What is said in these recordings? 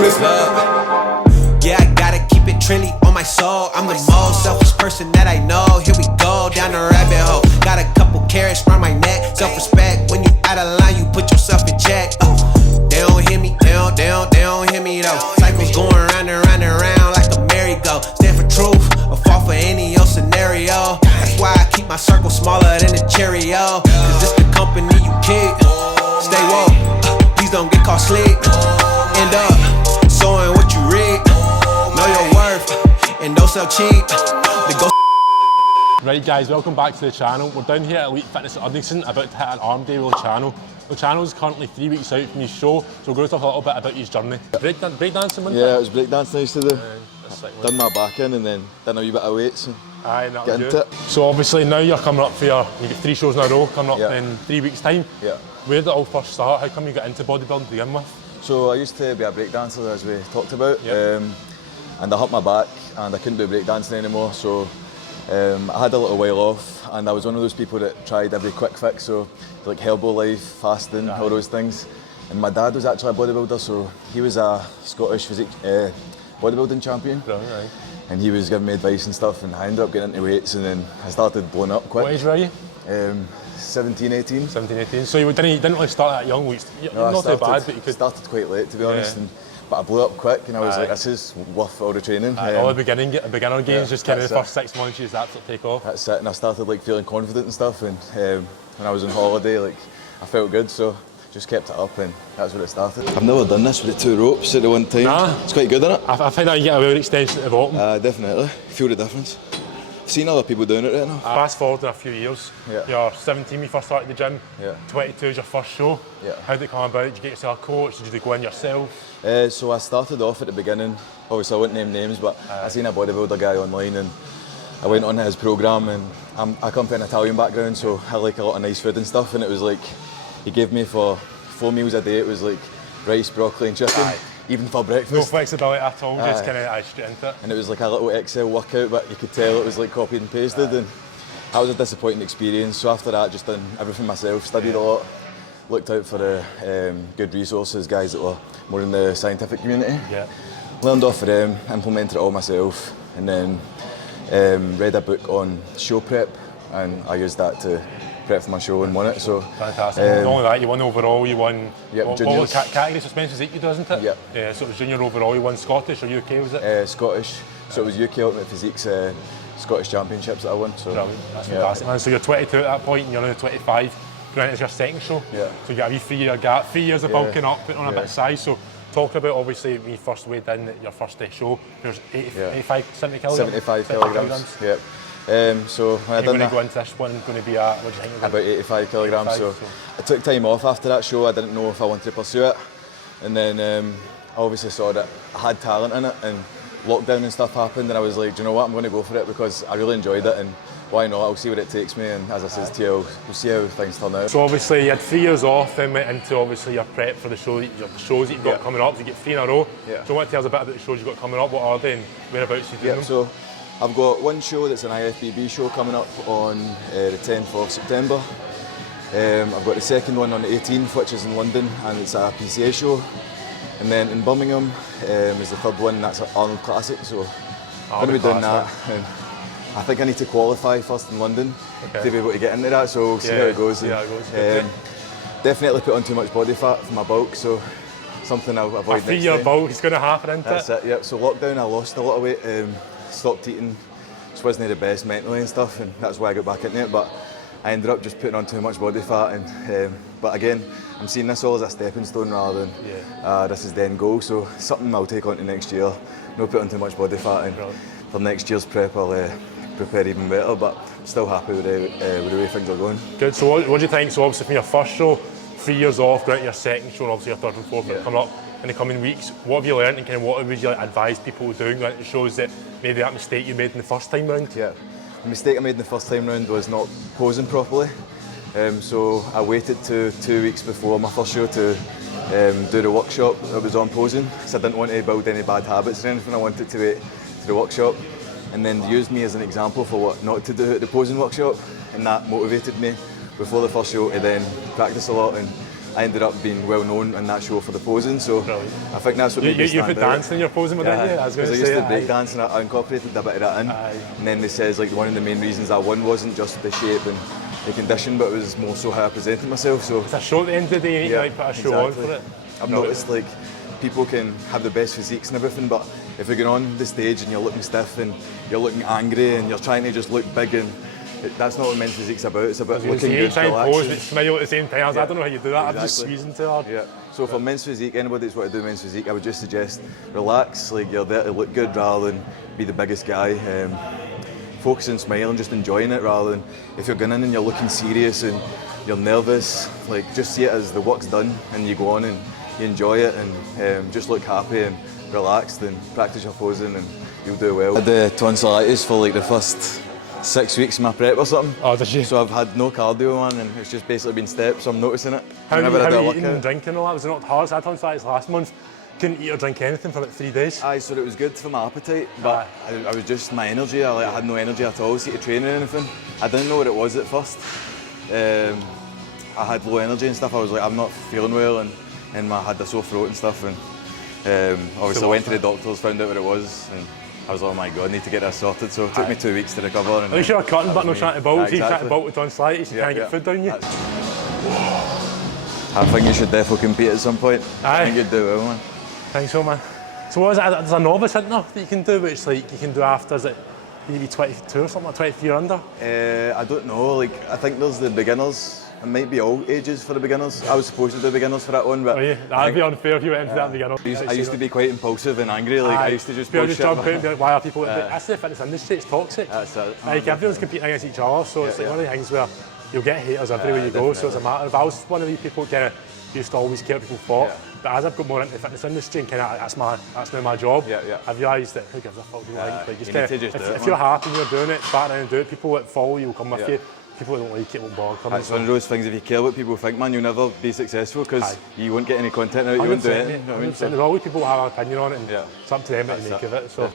famous. Yeah, I gotta keep it trendy on my soul. I'm the most selfish person that I know. Here we go, down the rabbit hole. Got a couple carrots round my neck. Self-respect, when you out of line, you put yourself in check. They don't hear me, they don't hear me though. Cycles going round and round and round like a merry-go. Stand for truth, or fall for any old scenario. That's why I keep my circle smaller than a Cheerio. Cause it's the company you keep. Stay woke, please don't get caught sleep. End up sowing what you reap. Know your worth, and don't sell cheap. Right guys, welcome back to the channel. We're down here at Elite Fitness at Uddingston, about to hit an arm day with Luciano. Luciano is currently 3 weeks out from his show, so we're going to talk a little bit about his journey. Breakdancing, wasn't it? Yeah, it was breakdancing I used to do. Done my back in and then done a wee bit of weights and get into it. So obviously now you're coming up for you get 3 shows in a row coming up in 3 weeks time. Yeah. Where did it all first start? How come you got into bodybuilding to begin with? So I used to be a breakdancer, as we talked about, and I hurt my back and I couldn't do breakdancing anymore, so I had a little while off, and I was one of those people that tried every quick fix, so like Herbalife, fasting, all those things. And my dad was actually a bodybuilder, so he was a Scottish Physique bodybuilding champion. Right. And he was giving me advice and stuff, and I ended up getting into weights, and then I started blowing up quick. What age were you? 17, 18. 17, 18. So you didn't really start that young. No, not too bad, but you could. Started quite late, to be honest. But I blew up quick, and I was like, this is worth all the training. All the beginner gains, just kind of the first 6 months, you just absolutely take off. That's it, and I started like feeling confident and stuff, and when I was on holiday, like I felt good, so just kept it up, and that's where it started. I've never done this with the 2 ropes at the one time. Nah. It's quite good, isn't it? I find that you get a real extension at the bottom. Definitely, feel the difference. I've seen other people doing it right now. Fast forward in a few years, you're 17 when you first started the gym, 22 is your first show. How did it come about? Did you get yourself a coach? Did you go in yourself? So I started off at the beginning, obviously I wouldn't name names, but I seen a bodybuilder guy online and I went on his programme, and I come from an Italian background, so I like a lot of nice food and stuff, and it was like, he gave me for 4 meals a day, it was like rice, broccoli and chicken. Even for breakfast. No flexibility at all, just kind of straight into it. And it was like a little Excel workout, but you could tell it was like copied and pasted, and that was a disappointing experience. So after that, just done everything myself, studied a lot, looked out for the good resources, guys that were more in the scientific community. Learned off of them, implemented it all myself, and then read a book on show prep, and I used that to prep for my show and won it. So fantastic. Not only that, you won overall, you won what was category suspension physique you do, isn't it? Yeah, so it was junior overall, you won Scottish or UK, was it? Scottish. So it was UK Ultimate Physique's Scottish Championships that I won. So brilliant. That's fantastic, man. So you're 22 at that point and you're now 25. Granted, it's your second show. So you got a wee 3-year gap, 3 years of bulking up, putting on a bit of size. So talk about, obviously, when you first weighed in at your first day show, there's 85, 70 kilograms? 75 kilograms. So when I done that, going to go into this one, going to be at, what do you think? About 85 kilograms. So I took time off after that show. I didn't know if I wanted to pursue it, and then I obviously saw that I had talent in it, and lockdown and stuff happened, and I was like, do you know what, I'm going to go for it because I really enjoyed it, and why not? I'll see where it takes me, and as I said to you, we'll see how things turn out. So obviously you had 3 years off, then went into obviously your prep for the show, your shows that you've got coming up. So you get 3 in a row. Do you want to tell us a bit about the shows you've got coming up? What are they and whereabouts you doing them? So I've got one show that's an IFBB show coming up on the 10th of September. I've got the second one on the 18th, which is in London, and it's a PCA show. And then in Birmingham is the third one, that's an Arnold Classic. So I'm going to be doing that. And I think I need to qualify first in London to be able to get into that, so we'll see how it goes. Definitely put on too much body fat for my bulk, so something I'll avoid next time. A 3-year bulk is going to happen, isn't it? That's it, So lockdown, I lost a lot of weight, stopped eating, just wasn't the best mentally and stuff, and that's why I got back into it, but I ended up just putting on too much body fat, and but again, I'm seeing this all as a stepping stone rather than this is the end goal, so something I'll take on to next year, no put on too much body fat, and for next year's prep I'll prepare even better, but I'm still happy with the way things are going. Good, so what do you think, so obviously from your first show, 3 years off, going to your second show, and obviously your third and fourth coming up in the coming weeks, what have you learned, and kind of what would you advise people doing going into shows that maybe that mistake you made in the first time round? The mistake I made in the first time round was not posing properly. So I waited to 2 weeks before my first show to do the workshop that was on posing, because I didn't want to build any bad habits or anything. I wanted to wait to the workshop, and then used me as an example for what not to do at the posing workshop, and that motivated me before the first show to then practice a lot and I ended up being well known in that show for the posing. So Brilliant. I think that's what made me You stand put out. dancing in your posing, didn't you? I was going to Because I say used to break dance and I incorporated a bit of that in. And then they says like one of the main reasons I won wasn't just the shape and the condition, but it was more so how I presented myself. So it's a show at the end of the day, you need to like, put a show on for it. I've noticed like people can have the best physiques and everything, but if you're going on the stage and you're looking stiff and you're looking angry and you're trying to just look big, and that's not what men's physique's about. It's about looking good, try and pose relaxing. and smile at the same time. I don't know how you do that. I'm just Exactly. squeezing too hard. Yeah. So for men's physique, anybody that's want to do men's physique, I would just suggest relax. Like you're there to look good rather than be the biggest guy. Focus and smile and just enjoying it rather than if you're going in and you're looking serious and you're nervous. Like just see it as the work's done and you go on and you enjoy it and just look happy and relaxed and practice your posing and you'll do well. I had the tonsillitis for like the first 6 weeks of my prep or something. Oh, did you? So I've had no cardio on and it's just basically been steps, so I'm noticing it. How Whenever I do a you eating workout. and drinking and all that? Was it not hard? I had tonsillitis last month. Couldn't eat or drink anything for like 3 days. Aye, so it was good for my appetite, but I was just my energy. I had no energy at all, see to train or anything. I didn't know what it was at first. I had low energy and stuff. I was like, I'm not feeling well, and I had a sore throat and stuff. And obviously, I went to the doctors, found out what it was, and I was like, oh my god, I need to get this sorted. So it took me 2 weeks to recover. And At least you're a cutting, but no trying to bolt. Exactly. You're trying to bolt with tonsillitis. You can't get food down you. I think you should definitely compete at some point. Aye. I think you'd do well, man. Thanks so, man. So what is it? There's a novice, isn't there, that you can do, but it's like you can do after, is it, you need to be 22 or something, like 23 or under? I don't know, like I think there's the beginners. It might be all ages for the beginners. I was supposed to do beginners for that one, but Oh yeah, that'd be unfair if you went into that beginner. I used to be quite impulsive and angry, like I used to just bullshit. jump out and be like, why are people, that's the fitness industry, it's toxic. That's it. Like everyone's competing against each other, so it's like one of the things where you'll get haters everywhere you go, so it's a matter of, I was one of these people kind of used to always care what people thought, but as I've got more into the fitness industry and kind of that's now my job, I've realised that who gives a fuck, like just you need kinda, to just do it, if you're happy and you're doing it, back around and do it, people that follow you will come with you, people that don't like it won't bother coming. It's one of those things, if you care what people think, man, you'll never be successful because you won't get any content out, you won't do anything. You know what I mean? There's always people who have an opinion on it and it's up to them what to make of it. So,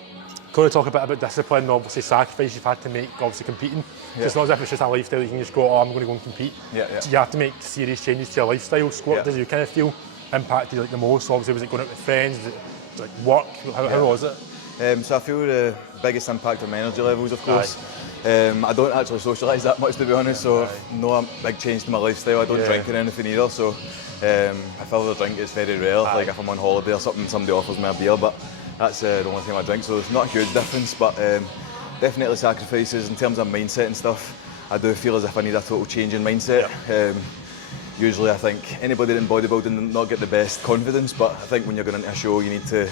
going to talk a bit about discipline and obviously sacrifice you've had to make, obviously competing. It's not as if it's just a lifestyle you can just go, oh, I'm going to go and compete. You have to make serious changes to your lifestyle. So what did you kind of feel impacted like the most? Obviously, was it going out with friends? Was it like work? How was it? So I feel the biggest impact on my energy levels, of course. I don't actually socialise that much, to be honest, so no big change to my lifestyle. I don't drink or anything either, so if I ever drink, it's very rare. Like if I'm on holiday or something, somebody offers me a beer, but that's the only time I drink, so it's not a huge difference, but definitely sacrifices in terms of mindset and stuff. I do feel as if I need a total change in mindset. Usually I think anybody in bodybuilding not get the best confidence, but I think when you're going into a show you need to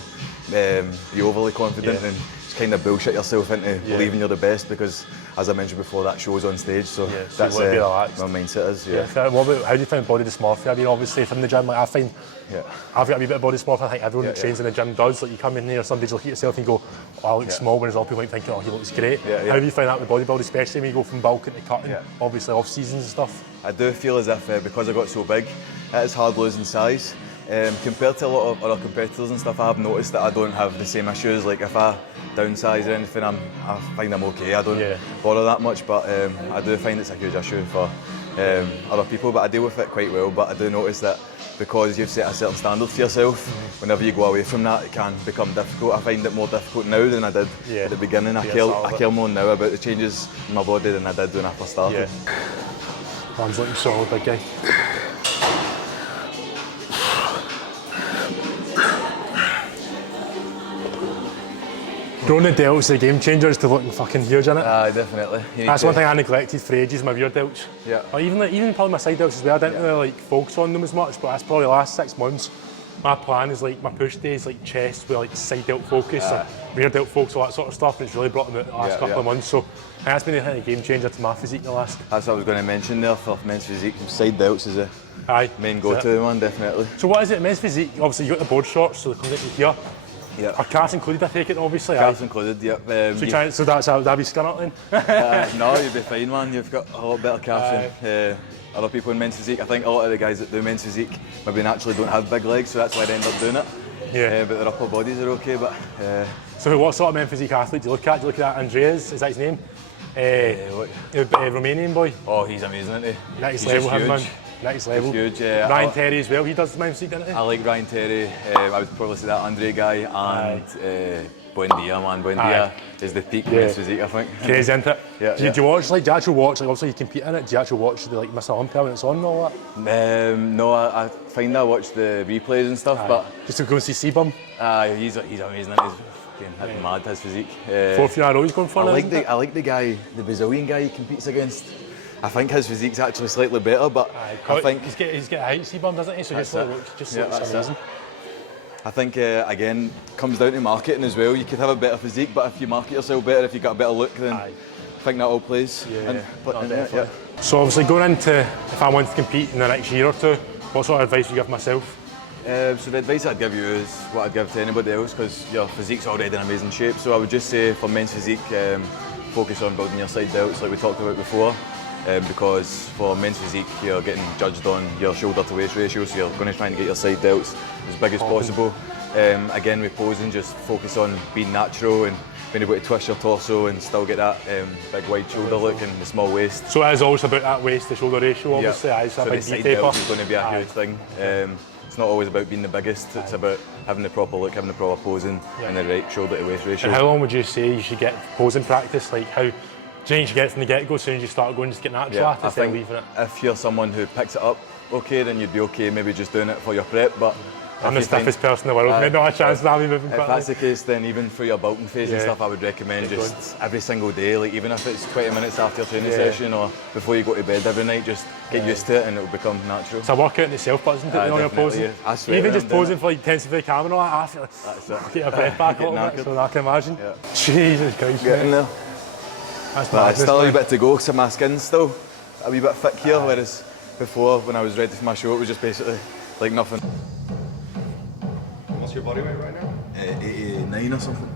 be overly confident and just kind of bullshit yourself into believing you're the best, because as I mentioned before, that show's on stage, so that's be my mindset is. What about, how do you find body dysmorphia? I mean, obviously from the gym, like I find I've got a wee bit of body dysmorphia. I think everyone that trains in the gym does. Like you come in here, somebody's look at yourself and you go, oh, I look small, when all people might think, oh, he looks great. How do you find that with bodybuilding, especially when you go from bulking to cutting, obviously off seasons and stuff? I do feel as if because I got so big, it is hard losing size. Compared to a lot of other competitors and stuff, I have noticed that I don't have the same issues. Like if I downsize or anything, I find I'm okay. I don't bother that much, but I do find it's a huge issue for other people, but I deal with it quite well. But I do notice that because you've set a certain standard for yourself, whenever you go away from that, it can become difficult. I find it more difficult now than I did at the beginning. I care more now about the changes in my body than I did when I first started. One's looking solid, big guy. Growing the delts, the game changers to looking fucking huge in it. Definitely. That's one thing I neglected for ages, my rear delts. Or even probably my side delts as well. I didn't really like focus on them as much, but that's probably the last 6 months. My plan is like my push days, like chest with like side delt focus, or rear delt focus, all that sort of stuff, and it's really brought them out the last couple of months. So that's been a kind of game changer to my physique in the last. That's what I was going to mention there for men's physique. Side delts is a main go-to one, definitely. So what is it, men's physique? Obviously you got the board shorts, so they come into here. Are calves included, I take it, obviously? Calves included, So that's how that'd be skin up then? No, you'd be fine, man. You've got a lot better calves than other people in men's physique. I think a lot of the guys that do men's physique maybe naturally don't have big legs, so that's why they end up doing it. But their upper bodies are okay. But so what sort of men's physique athlete do you look at? Do you look at Andreas? Is that his name? Romanian boy. Oh, he's amazing, isn't he? Next level, him, man. Next level. Huge. Yeah. Ryan Terry as well, he does the men's physique, doesn't he? I like Ryan Terry. I would probably say that Andre guy and Buendia, man. Buendia is the peak men's physique, I think. Crazy, isn't it? Yeah, do you watch, like, do you actually watch, like, obviously you compete in it, do you actually watch the, like, Mr. Olympia when it's on and all that? No, I find I watch the replays and stuff, but just to go and see Seabum? he's amazing. He's fucking mad, his physique. Fourth year in a row he's going for it, I like the guy, the Brazilian guy he competes against. I think his physique's actually slightly better, but I think he's got a height Seabum, doesn't he? So just looks amazing. I think again comes down to marketing as well. You could have a better physique, but if you market yourself better, if you got a better look, then I think that all plays. So obviously going into, if I want to compete in the next year or two, what sort of advice would you give myself? So the advice I'd give you is what I'd give to anybody else, because your physique's already in amazing shape. So I would just say for men's physique, focus on building your side delts like we talked about before. Because for men's physique you're getting judged on your shoulder to waist ratio, so you're going to try and get your side delts as big as possible. Again with posing, just focus on being natural and being able to twist your torso and still get that big wide shoulder look and the small waist. So it is always about that waist to shoulder ratio, obviously. So the side delts is going to be a huge thing. It's not always about being the biggest, it's about having the proper look, having the proper posing and the right shoulder to waist ratio. And how long would you say you should get posing practice? Like, how do you think you get from the get-go, as soon as you start going, just get natural at it instead of leaving it? If you're someone who picks it up okay, then you'd be okay maybe just doing it for your prep, but I'm the stiffest person in the world, not a chance to have me moving quickly. If that's the case, then even for your bulking phase and stuff, I would recommend just every single day, like even if it's 20 minutes after your training session or before you go to bed every night, just get used to it and it'll become natural. It's a workout in itself, but isn't it, on your posing? I swear, even just posing for like 10 for the camera and all that, I feel like get your breath back a little bit, so I can imagine. Jesus Christ. Getting there. But still a wee bit to go because my skin's still a wee bit thick here, whereas before when I was ready for my show it was just basically like nothing. What's your body weight right now? 89 or something.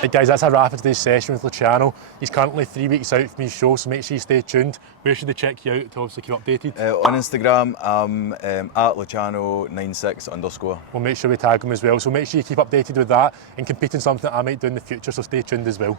Hey guys, that's a wrap of today's session with Luciano. He's currently 3 weeks out from his show, so make sure you stay tuned. Where should they check you out to obviously keep updated? On Instagram, I'm at Luciano96_. We'll make sure we tag him as well, so make sure you keep updated with that and competing something that I might do in the future, so stay tuned as well.